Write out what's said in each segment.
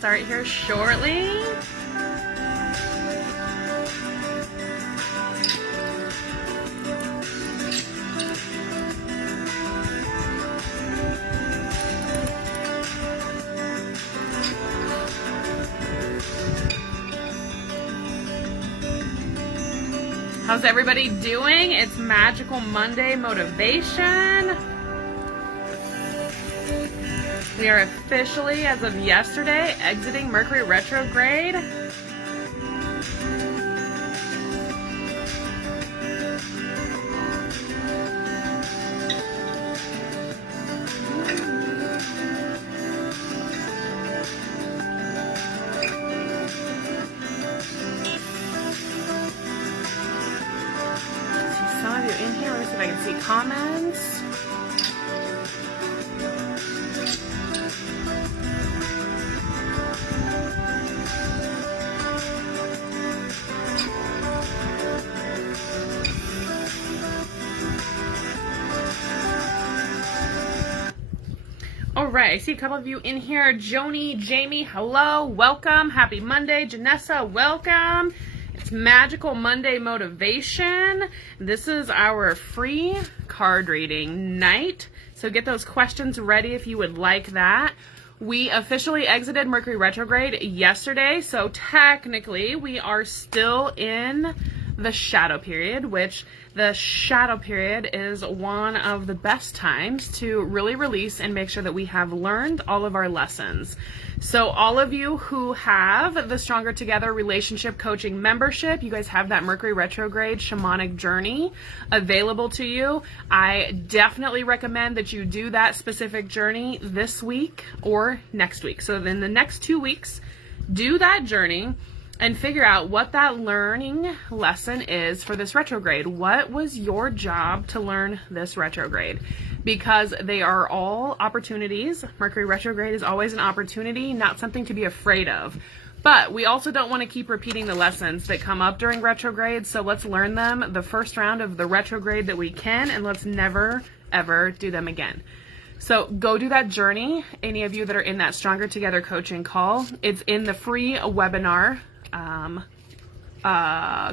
start here shortly. How's everybody doing? It's Magical Monday Motivation. We are officially, as of yesterday, exiting Mercury retrograde. Some of you in here, let me see if I can see comments. All right, I see a couple of you in here. Joni, Jamie, hello, welcome. Happy Monday. Janessa, welcome. It's Magical Monday Motivation. This is our free card reading night. So get those questions ready if you would like that. We officially exited Mercury retrograde yesterday, so technically we are still in the shadow period, which the shadow period is one of the best times to really release and make sure that we have learned all of our lessons. So all of you who have the Stronger Together relationship coaching membership, you guys have that Mercury retrograde shamanic journey available to you. I definitely recommend that you do that specific journey this week or next week. So in the next 2 weeks, do that journey and figure out what that learning lesson is for this retrograde. What was your job to learn this retrograde? Because they are all opportunities. Mercury retrograde is always an opportunity, not something to be afraid of. But we also don't want to keep repeating the lessons that come up during retrograde, so let's learn them the first round of the retrograde that we can, and let's never, ever do them again. So go do that journey. Any of you that are in that Stronger Together coaching call, it's in the free webinar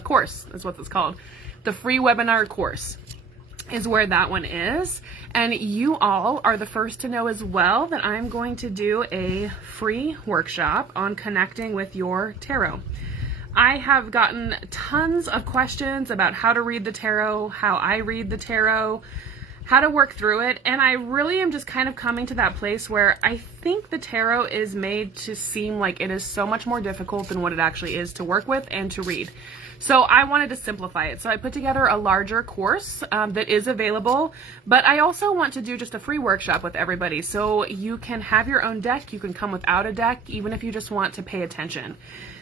course, is what it's called. The free webinar course is where that one is. And you all are the first to know as well that I'm going to do a free workshop on connecting with your tarot. I have gotten tons of questions about how to read the tarot, how I read the tarot, how to work through it, and I really am just kind of coming to that place where I think the tarot is made to seem like it is so much more difficult than what it actually is to work with and to read. So I wanted to simplify it. So I put together a larger course that is available, but I also want to do just a free workshop with everybody. So you can have your own deck, you can come without a deck, even if you just want to pay attention.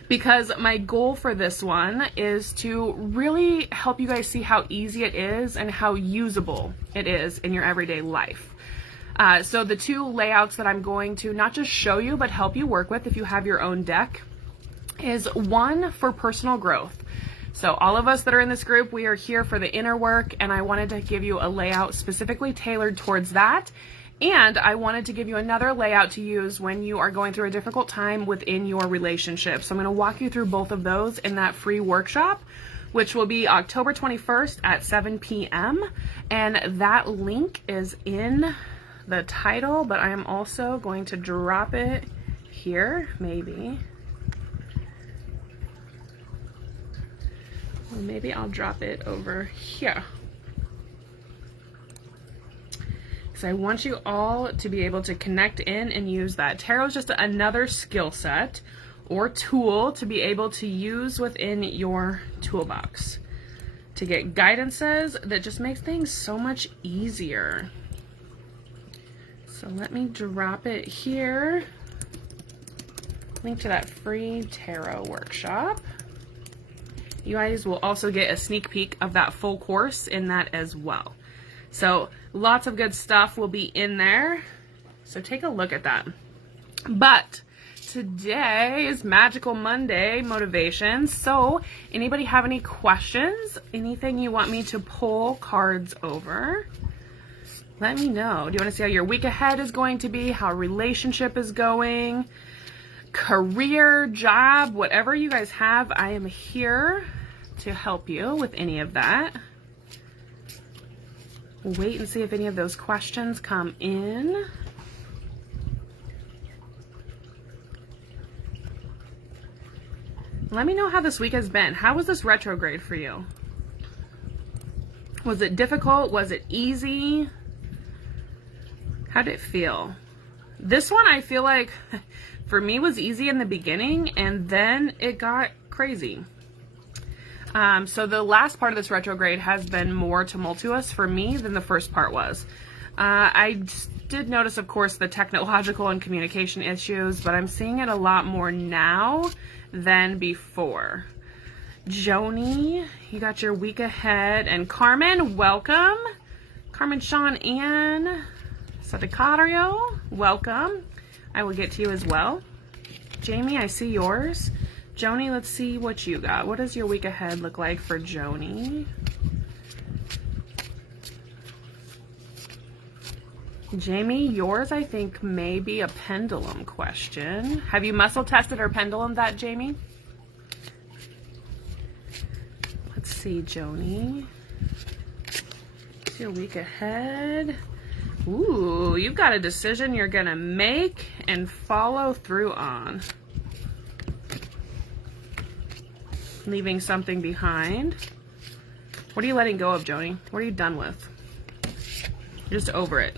Because my goal for this one is to really help you guys see how easy it is and how usable it is in your everyday life. So the two layouts that I'm going to not just show you, but help you work with if you have your own deck is one for personal growth. So all of us that are in this group, we are here for the inner work, and I wanted to give you a layout specifically tailored towards that. And I wanted to give you another layout to use when you are going through a difficult time within your relationship. So I'm going to walk you through both of those in that free workshop, which will be October 21st at 7 p.m. And that link is in the title, but I am also going to drop it here, maybe. Or maybe I'll drop it over here. So I want you all to be able to connect in and use that. Tarot is just another skill set or tool to be able to use within your toolbox to get guidances that just makes things so much easier. So let me drop it here. Link to that free tarot workshop. You guys will also get a sneak peek of that full course in that as well. So lots of good stuff will be in there. So take a look at that. But today is Magical Monday Motivation. So anybody have any questions? Anything you want me to pull cards over? Let me know. Do you want to see how your week ahead is going to be? How a relationship is going? career, job, whatever you guys have, I am here to help you with any of that. Wait and see if any of those questions come in. Let me know how this week has been. How was this retrograde for you? Was it difficult? Was it easy? How did it feel? This one, I feel like, for me, was easy in the beginning, and then it got crazy. So the last part of this retrograde has been more tumultuous for me than the first part was. I did notice, of course, the technological and communication issues, but I'm seeing it a lot more now than before. Joni, you got your week ahead. And Carmen, welcome. Carmen, Sean, Ann, Sadicario, welcome. I will get to you as well. Jamie, I see yours. Joni, let's see what you got. What does your week ahead look like for Joni? Jamie, yours I think may be a pendulum question. Have you muscle tested or pendulum that, Jamie? Let's see, Joni. What's your week ahead? Ooh, you've got a decision you're gonna make and follow through on. Leaving something behind. What are you letting go of, Joni? What are you done with? You're just over it.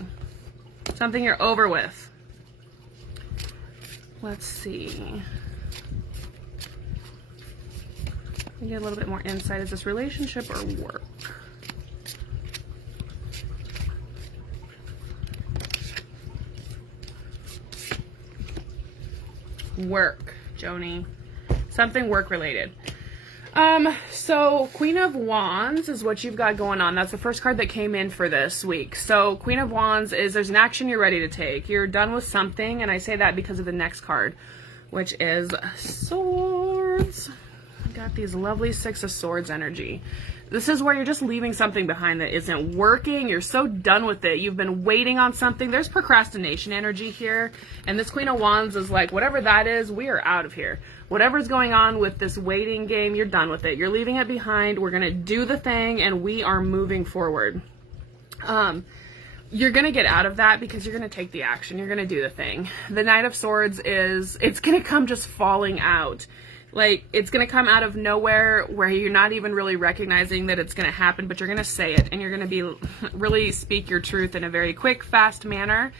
Something you're over with. Let's see. Let me get a little bit more insight. Is this relationship or work? Work, Joni. Something work related. So Queen of Wands is what you've got going on. That's the first card that came in for this week. So Queen of Wands is there's an action you're ready to take. You're done with something, and I say that because of the next card, which is Swords. I got these lovely Six of Swords energy. This is where you're just leaving something behind that isn't working. You're so done with it. You've been waiting on something. There's procrastination energy here. And this Queen of Wands is like, whatever that is, we are out of here. Whatever's going on with this waiting game, you're done with it. You're leaving it behind. We're going to do the thing, and we are moving forward. You're going to get out of that because you're going to take the action. You're going to do the thing. The Knight of Swords it's going to come just falling out. Like, it's going to come out of nowhere where you're not even really recognizing that it's going to happen, but you're going to say it, and you're going to really speak your truth in a very quick, fast manner.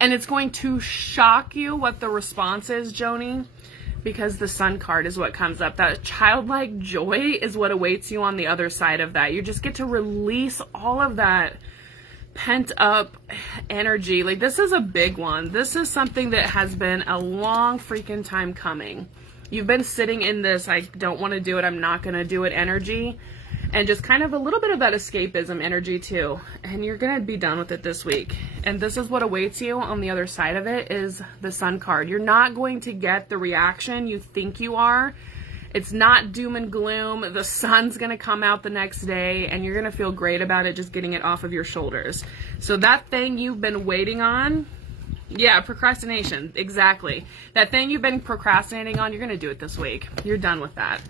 And it's going to shock you what the response is, Joni, because the Sun card is what comes up. That childlike joy is what awaits you on the other side of that. You just get to release all of that pent up energy. Like, this is a big one. This is something that has been a long freaking time coming. You've been sitting in this, I don't want to do it, I'm not going to do it energy. And just kind of a little bit of that escapism energy too. And you're going to be done with it this week. And this is what awaits you on the other side of it is the Sun card. You're not going to get the reaction you think you are. It's not doom and gloom. The sun's going to come out the next day and you're going to feel great about it, just getting it off of your shoulders. So that thing you've been waiting on, yeah, procrastination, exactly. That thing you've been procrastinating on, you're going to do it this week. You're done with that.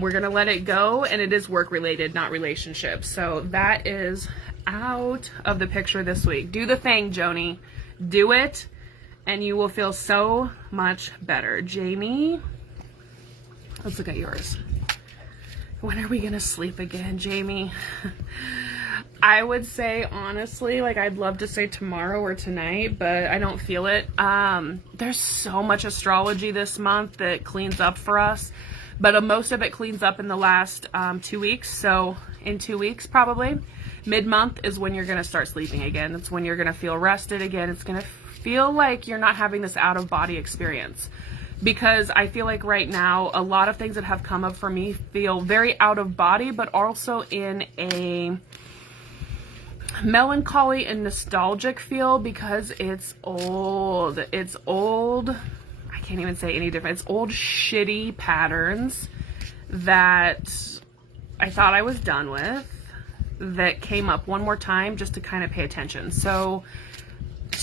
We're going to let it go, and it is work related, not relationships. So that is out of the picture this week. Do the thing, Joni. Do it, and you will feel so much better. Jamie, let's look at yours. When are we going to sleep again, Jamie? I would say, honestly, like, I'd love to say tomorrow or tonight, but I don't feel it. There's so much astrology this month that cleans up for us, but most of it cleans up in the last 2 weeks. So in 2 weeks, probably, mid-month is when you're going to start sleeping again. That's when you're going to feel rested again. It's going to feel like you're not having this out-of-body experience. Because I feel like right now, a lot of things that have come up for me feel very out of body, but also in a melancholy and nostalgic feel because it's old. It's old. I can't even say any different. It's old shitty patterns that I thought I was done with that came up one more time just to kind of pay attention. So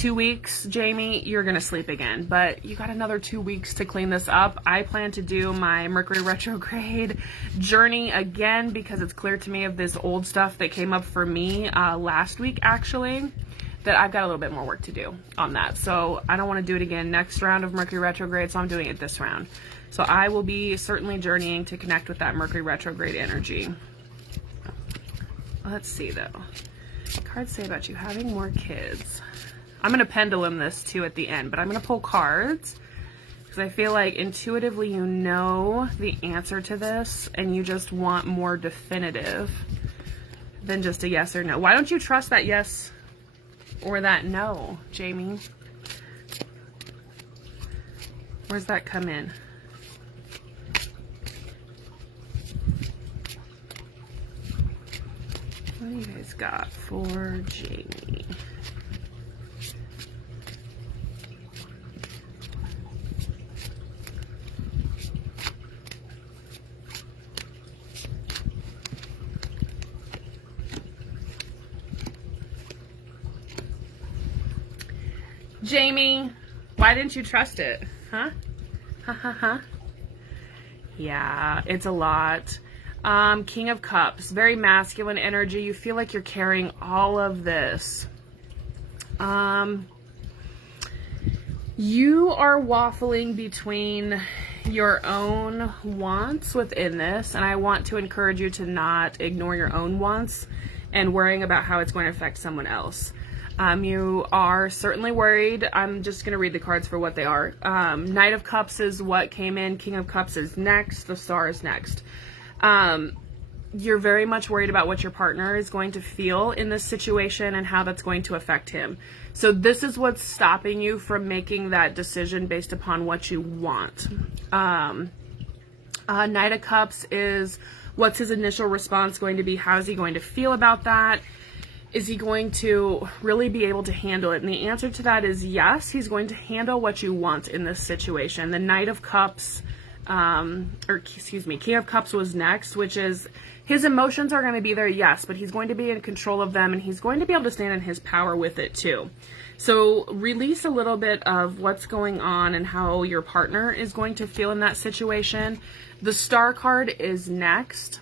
2 weeks, Jamie, you're going to sleep again. But you got another 2 weeks to clean this up. I plan to do my Mercury retrograde journey again because it's clear to me of this old stuff that came up for me last week, actually, that I've got a little bit more work to do on that. So I don't want to do it again next round of Mercury retrograde, so I'm doing it this round. So I will be certainly journeying to connect with that Mercury retrograde energy. Let's see, though. Cards say about you having more kids. I'm going to pendulum this too at the end, but I'm going to pull cards because I feel like intuitively you know the answer to this and you just want more definitive than just a yes or no. Why don't you trust that yes or that no, Jamie? Where's that come in? What do you guys got for Jamie? Jamie, why didn't you trust it? Huh? Ha ha ha. Yeah, it's a lot. King of Cups, very masculine energy. You feel like you're carrying all of this. You are waffling between your own wants within this, and I want to encourage you to not ignore your own wants and worrying about how it's going to affect someone else. You are certainly worried. I'm just going to read the cards for what they are. Knight of Cups is what came in. King of Cups is next. The Star is next. You're very much worried about what your partner is going to feel in this situation and how that's going to affect him. So this is what's stopping you from making that decision based upon what you want. Knight of Cups is what's his initial response going to be? How's he going to feel about that? Is he going to really be able to handle it? And the answer to that is yes, he's going to handle what you want in this situation. The Knight of Cups, King of Cups was next, which is his emotions are going to be there, yes, but he's going to be in control of them and he's going to be able to stand in his power with it too. So release a little bit of what's going on and how your partner is going to feel in that situation. The Star card is next.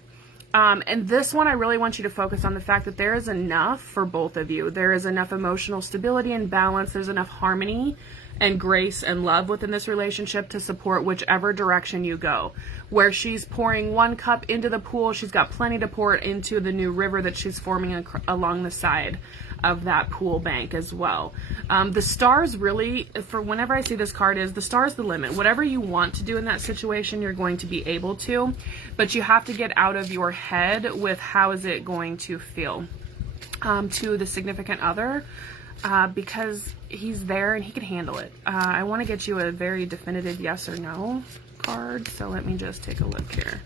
And this one, I really want you to focus on the fact that there is enough for both of you. There is enough emotional stability and balance. There's enough harmony and grace and love within this relationship to support whichever direction you go. Where she's pouring one cup into the pool, she's got plenty to pour it into the new river that she's forming along the side of that pool bank as well. The stars really, for whenever I see this card, is the star's the limit. Whatever you want to do in that situation, you're going to be able to, but you have to get out of your head with how is it going to feel to the significant other. Because he's there and he can handle it. I want to get you a very definitive yes or no card, so let me just take a look here.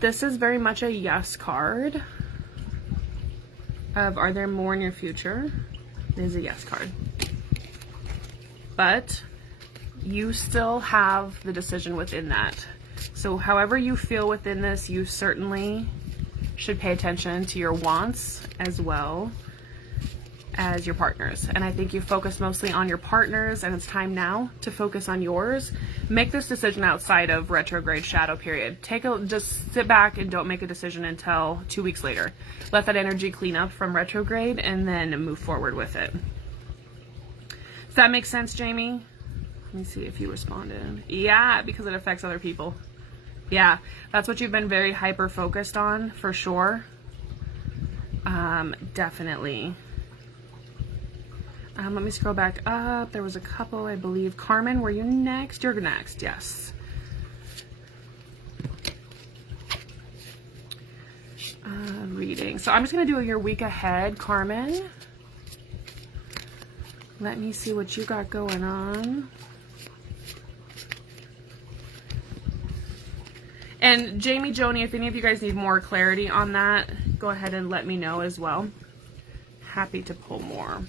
This is very much a yes card of are there more in your future? It is a yes card. But you still have the decision within that. So however you feel within this, you certainly should pay attention to your wants as well as your partners. And I think you focus mostly on your partners and it's time now to focus on yours. Make this decision outside of retrograde shadow period. Just sit back and don't make a decision until 2 weeks later. Let that energy clean up from retrograde and then move forward with it. Does that make sense, Jamie? Let me see if you responded. Yeah, because it affects other people. Yeah, that's what you've been very hyper focused on for sure. Definitely. Let me scroll back up. There was a couple, I believe. Carmen, were you next? You're next, yes. Reading. So I'm just going to do your week ahead, Carmen. Let me see what you got going on. And Jamie, Joni, if any of you guys need more clarity on that, go ahead and let me know as well. Happy to pull more.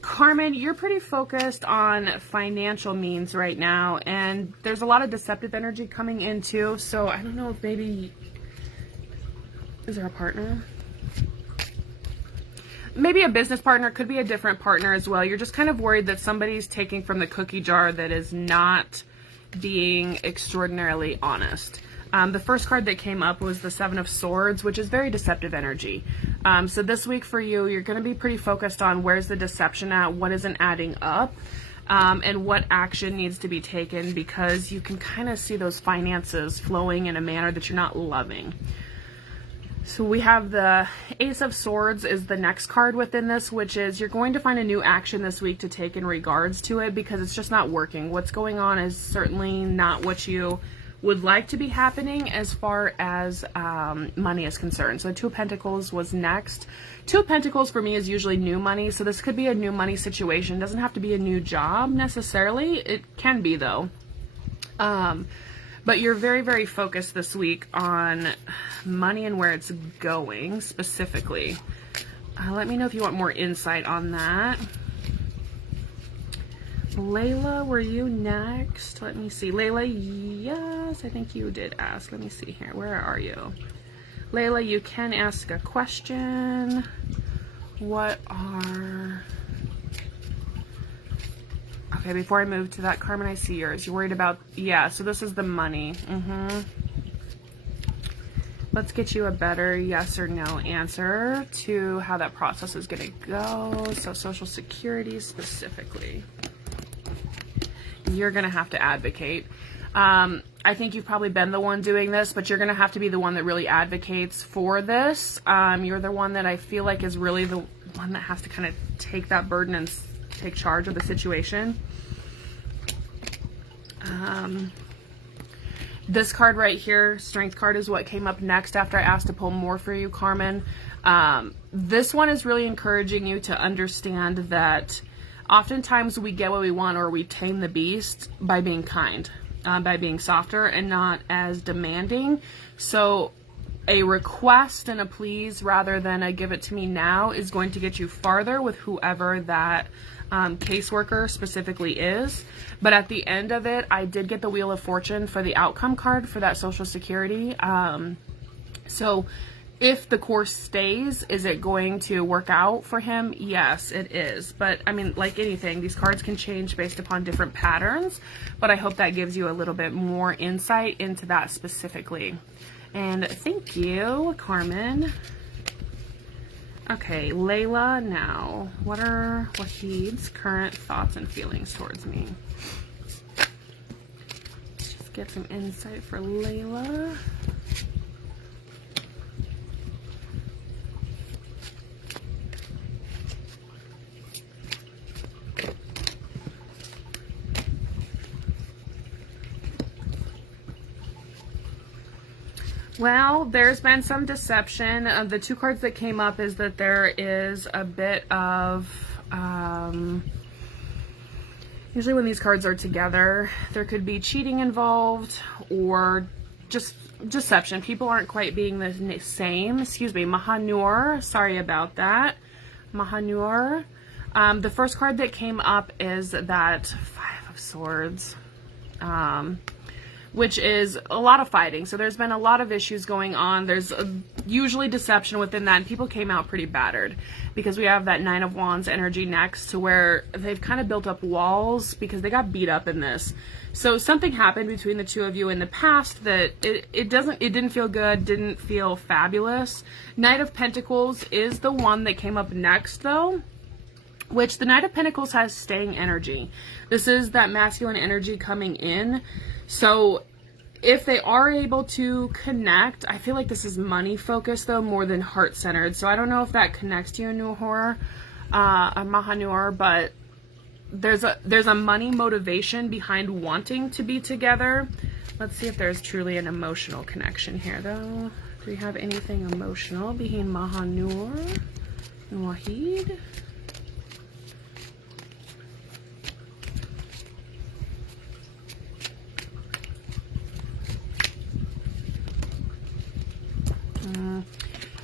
Carmen, you're pretty focused on financial means right now, and there's a lot of deceptive energy coming in too, so I don't know if maybe Is there a partner? Maybe a business partner, could be a different partner as well. You're just kind of worried that somebody's taking from the cookie jar that is not being extraordinarily honest. The first card that came up was the Seven of Swords, which is very deceptive energy. So this week for you, you're going to be pretty focused on where's the deception at, what isn't adding up, and what action needs to be taken, because you can kind of see those finances flowing in a manner that you're not loving. So we have the Ace of Swords is the next card within this, which is you're going to find a new action this week to take in regards to it, because it's just not working. What's going on is certainly not what you would like to be happening as far as money is concerned. So Two of Pentacles was next. Two of Pentacles for me is usually new money. So this could be a new money situation. It doesn't have to be a new job necessarily. It can be though. But you're very, very focused this week on money and where it's going specifically. Let me know if you want more insight on that. Layla, were you next? Let me see. Layla, yes, I think you did ask. Let me see here. Where are you? Layla, you can ask a question. What are... Okay, before I move to that, Carmen, I see yours. You're worried about... Yeah, so this is the money. Let's get you a better yes or no answer to how that process is going to go. So Social Security specifically. You're going to have to advocate. I think you've probably been the one doing this, but you're going to have to be the one that really advocates for this. You're the one that I feel like is really the one that has to kind of take that burden and take charge of the situation. This card right here, Strength card, is what came up next after I asked to pull more for you, Carmen. This one is really encouraging you to understand that oftentimes we get what we want, or we tame the beast by being kind, by being softer and not as demanding. So a request and a please rather than a give it to me now is going to get you farther with whoever that caseworker specifically is. But at the end of it, I did get the Wheel of Fortune for the outcome card for that Social Security. So if the course stays, is it going to work out for him? Yes, it is. But I mean, like anything, these cards can change based upon different patterns, but I hope that gives you a little bit more insight into that specifically. And thank you, Carmen. Okay, Layla, now, what are Wahid's current thoughts and feelings towards me? Just get some insight for Layla. Well, there's been some deception. The two cards that came up is that there is a bit of, usually when these cards are together, there could be cheating involved or just deception. People aren't quite being the same. Excuse me, Mahanur. Sorry about that. Mahanur. The first card that came up is that Five of Swords. Which is a lot of fighting. So there's been a lot of issues going on. There's usually deception within that, and people came out pretty battered because we have that Nine of Wands energy next, to where they've kind of built up walls because they got beat up in this. So something happened between the two of you in the past that it didn't feel good, didn't feel fabulous. Knight of Pentacles is the one that came up next though, which the Knight of Pentacles has staying energy. This is that masculine energy coming in. So if they are able to connect, I feel like this is money focused though, more than heart centered. So I don't know if that connects to you, Mahanur, but there's a money motivation behind wanting to be together. Let's see if there's truly an emotional connection here though. Do we have anything emotional behind Mahanur and Wahid?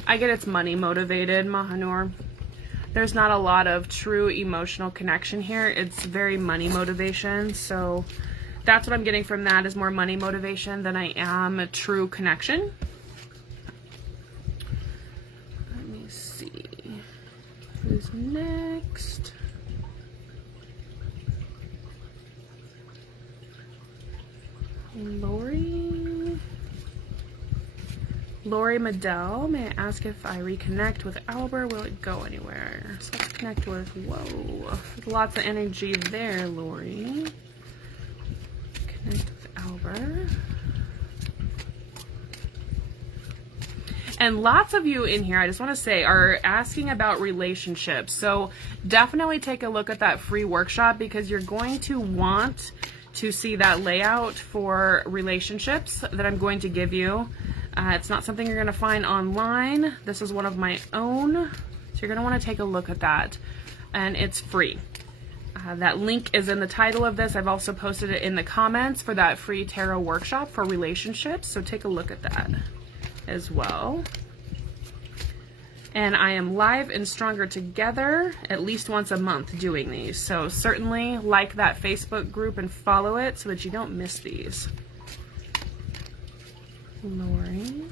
I get it's money motivated, Mahanur. There's not a lot of true emotional connection here. It's very money motivation. So that's what I'm getting from that, is more money motivation than I am a true connection. next? Lori Medell, may I ask if I reconnect with Albert, will it go anywhere? So let's connect with, whoa, there's lots of energy there, Lori. Connect with Albert. And lots of you in here, I just want to say, are asking about relationships. So definitely take a look at that free workshop, because you're going to want to see that layout for relationships that I'm going to give you. It's not something you're going to find online. This is one of my own. So you're going to want to take a look at that. And it's free. That link is in the title of this. I've also posted it in the comments for that free tarot workshop for relationships. So take a look at that as well. And I am live and Stronger Together at least once a month doing these. So certainly like that Facebook group and follow it so that you don't miss these. Lori.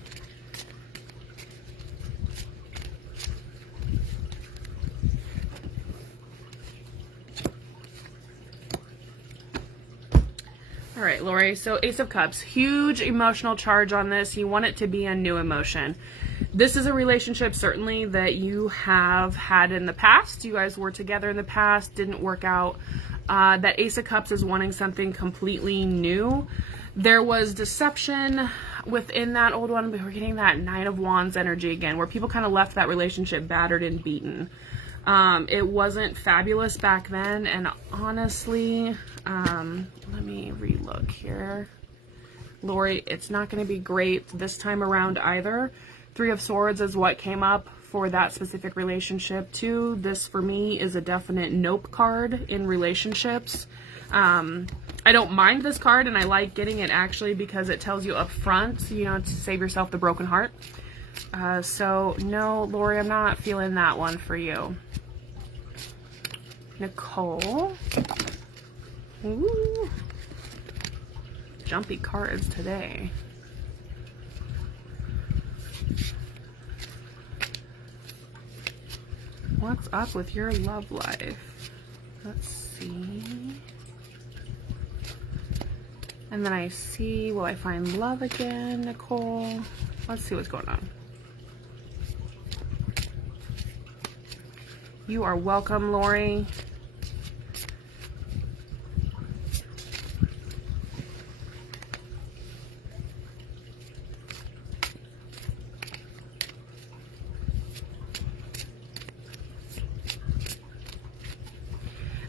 All right, Lori, so Ace of Cups, huge emotional charge on this. You want it to be a new emotion. This is a relationship certainly that you have had in the past. You guys were together in the past, didn't work out. That Ace of Cups is wanting something completely new. There was deception within that old one. We're getting that Nine of Wands energy again, where people kind of left that relationship battered and beaten. It wasn't fabulous back then, and honestly, let me relook here. Lori, it's not going to be great this time around either. Three of Swords is what came up for that specific relationship too. This for me is a definite nope card in relationships. I don't mind this card, and I like getting it actually because it tells you up front, you know, to save yourself the broken heart. So no, Lori, I'm not feeling that one for you. Nicole. Ooh. Jumpy cards today. What's up with your love life? Let's see. And then I see, will I find love again, Nicole? Let's see what's going on. You are welcome, Lori.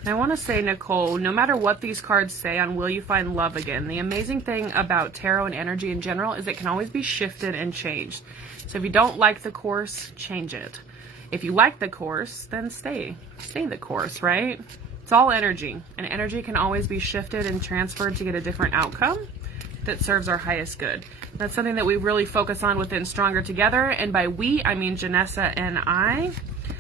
And I want to say, Nicole, no matter what these cards say on will you find love again, the amazing thing about tarot and energy in general is it can always be shifted and changed. So if you don't like the course, change it. If you like the course, then stay the course, right? It's all energy, and energy can always be shifted and transferred to get a different outcome that serves our highest good. That's something that we really focus on within Stronger Together, and by we, I mean Janessa and I,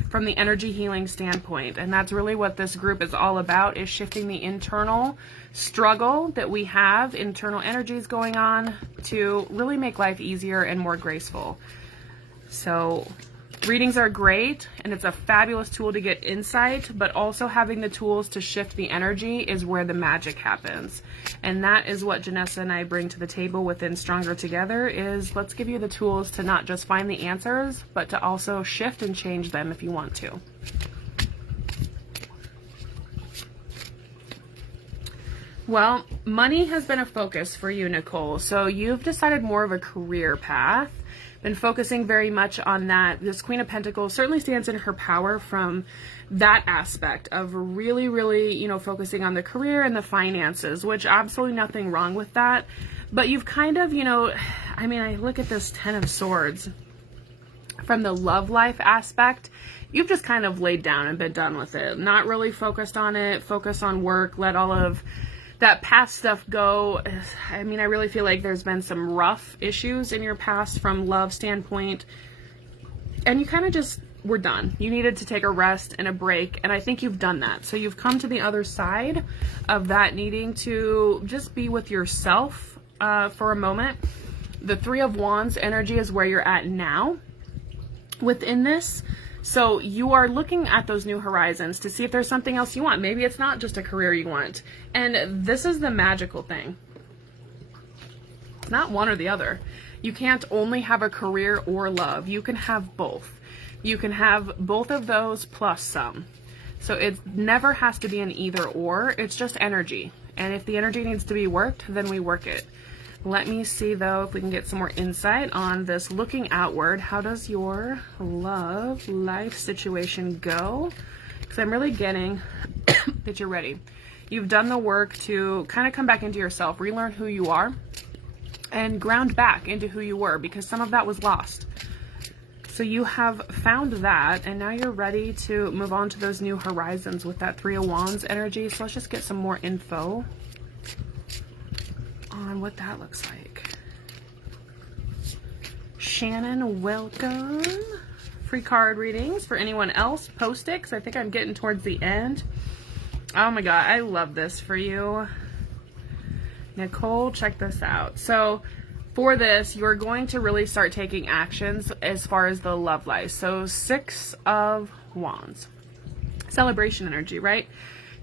from the energy healing standpoint. And that's really what this group is all about, is shifting the internal struggle that we have, internal energies going on, to really make life easier and more graceful. So readings are great, and it's a fabulous tool to get insight, but also having the tools to shift the energy is where the magic happens. And that is what Janessa and I bring to the table within Stronger Together, is let's give you the tools to not just find the answers, but to also shift and change them if you want to. Well, money has been a focus for you, Nicole. So you've decided more of a career path. Been focusing very much on that. This Queen of Pentacles certainly stands in her power from that aspect of really, really, you know, focusing on the career and the finances, which absolutely nothing wrong with that. But you've kind of, you know, I mean, I look at this Ten of Swords from the love life aspect. You've just kind of laid down and been done with it. Not really focused on it, focus on work, let all of that past stuff go. I mean, I really feel like there's been some rough issues in your past from love standpoint, and you kind of just were done. You needed to take a rest and a break, and I think you've done that. So you've come to the other side of that, needing to just be with yourself for a moment. The Three of Wands energy is where you're at now within this. So you are looking at those new horizons to see if there's something else you want. Maybe it's not just a career you want. And this is the magical thing. It's not one or the other. You can't only have a career or love. You can have both. You can have both of those plus some. So it never has to be an either or. It's just energy. And if the energy needs to be worked, then we work it. Let me see, though, if we can get some more insight on this looking outward. How does your love life situation go? Because I'm really getting that you're ready. You've done the work to kind of come back into yourself, relearn who you are, and ground back into who you were, because some of that was lost. So you have found that, and now you're ready to move on to those new horizons with that Three of Wands energy. So let's just get some more info on what that looks like. Shannon, welcome. Free card readings for anyone else. Post it, because I think I'm getting towards the end. Oh my God, I love this for you. Nicole, check this out. So for this, you're going to really start taking actions as far as the love life. So 6 of Wands. Celebration energy, right?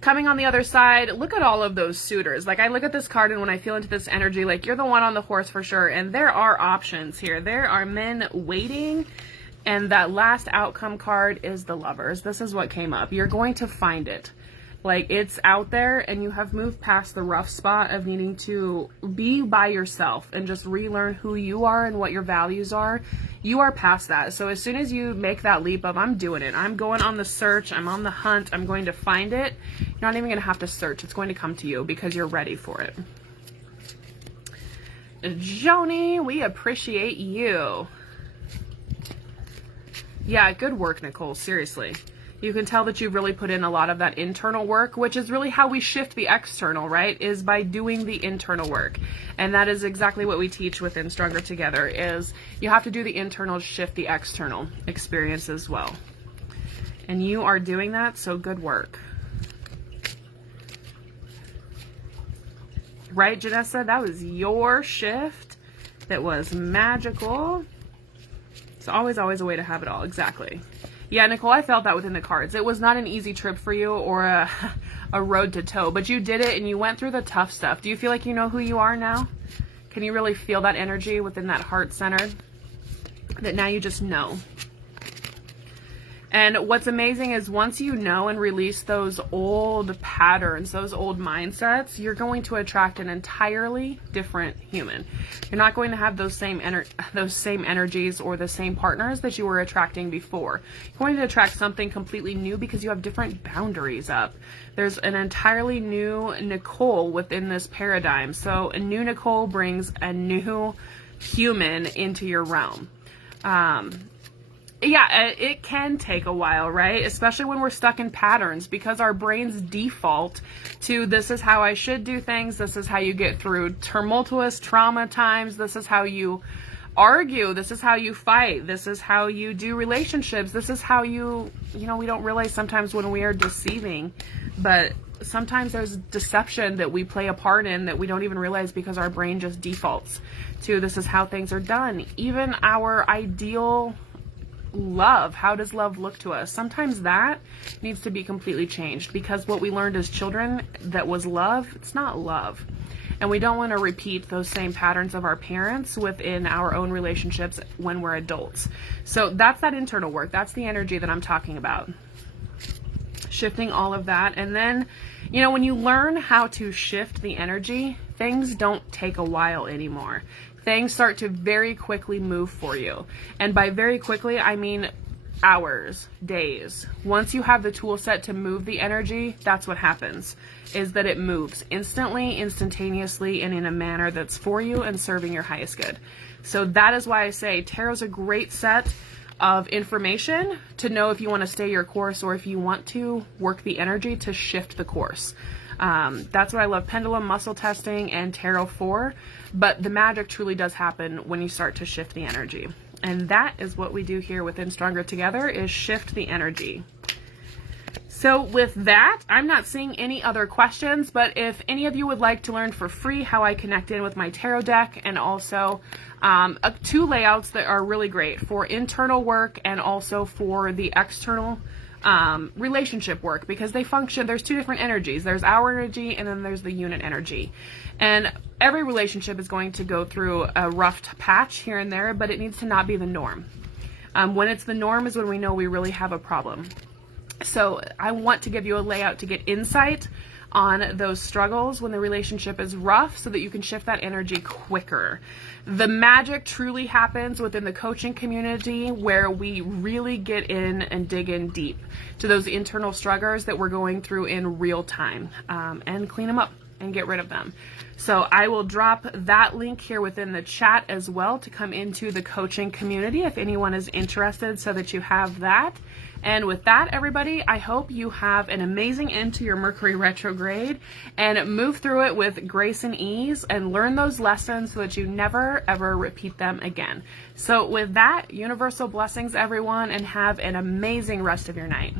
Coming on the other side, look at all of those suitors. Like, I look at this card, and when I feel into this energy, like, you're the one on the horse for sure. And there are options here. There are men waiting. And that last outcome card is the Lovers. This is what came up. You're going to find it. Like, it's out there, and you have moved past the rough spot of needing to be by yourself and just relearn who you are and what your values are. You are past that. So as soon as you make that leap of, I'm doing it, I'm going on the search, I'm on the hunt, I'm going to find it, you're not even going to have to search. It's going to come to you because you're ready for it. Joni, we appreciate you. Yeah, good work, Nicole. Seriously. You can tell that you've really put in a lot of that internal work, which is really how we shift the external, right? Is by doing the internal work. And that is exactly what we teach within Stronger Together, is you have to do the internal to shift the external experience as well. And you are doing that, so good work. Right, Janessa? That was your shift. That was magical. It's always a way to have it all. Exactly. Yeah, Nicole, I felt that within the cards. It was not an easy trip for you or a road to toe, but you did it and you went through the tough stuff. Do you feel like you know who you are now? Can you really feel that energy within that heart center? That now you just know. And what's amazing is once you know and release those old patterns, those old mindsets, you're going to attract an entirely different human. You're not going to have those same energies or the same partners that you were attracting before. You're going to attract something completely new because you have different boundaries up. There's an entirely new Nicole within this paradigm. So a new Nicole brings a new human into your realm. Yeah, it can take a while, right? Especially when we're stuck in patterns, because our brains default to, this is how I should do things. This is how you get through tumultuous trauma times. This is how you argue. This is how you fight. This is how you do relationships. This is how you know, we don't realize sometimes when we are deceiving, but sometimes there's deception that we play a part in that we don't even realize because our brain just defaults to, this is how things are done. Even our ideal love, how does love look to us? Sometimes that needs to be completely changed, because what we learned as children that was love, it's not love. And we don't want to repeat those same patterns of our parents within our own relationships when we're adults. So that's that internal work. That's the energy that I'm talking about. Shifting all of that. And then, you know, when you learn how to shift the energy, things don't take a while anymore. Things start to very quickly move for you. And by very quickly, I mean hours, days. Once you have the tool set to move the energy, that's what happens, is that it moves instantly, instantaneously, and in a manner that's for you and serving your highest good. So that is why I say tarot's a great set of information to know if you want to stay your course or if you want to work the energy to shift the course. That's what I love pendulum muscle testing and tarot for, but the magic truly does happen when you start to shift the energy. And that is what we do here within Stronger Together, is shift the energy. So with that, I'm not seeing any other questions, but if any of you would like to learn for free how I connect in with my tarot deck, and also 2 layouts that are really great for internal work and also for the external relationship work, because they function, there's 2 different energies. There's our energy and then there's the unit energy. And every relationship is going to go through a rough patch here and there, but it needs to not be the norm. When it's the norm is when we know we really have a problem. So I want to give you a layout to get insight on those struggles when the relationship is rough, so that you can shift that energy quicker. The magic truly happens within the coaching community, where we really get in and dig in deep to those internal struggles that we're going through in real time, and clean them up and get rid of them. So I will drop that link here within the chat as well to come into the coaching community if anyone is interested, so that you have that. And with that, everybody, I hope you have an amazing end to your Mercury retrograde and move through it with grace and ease, and learn those lessons so that you never ever repeat them again. So with that, universal blessings, everyone, and have an amazing rest of your night.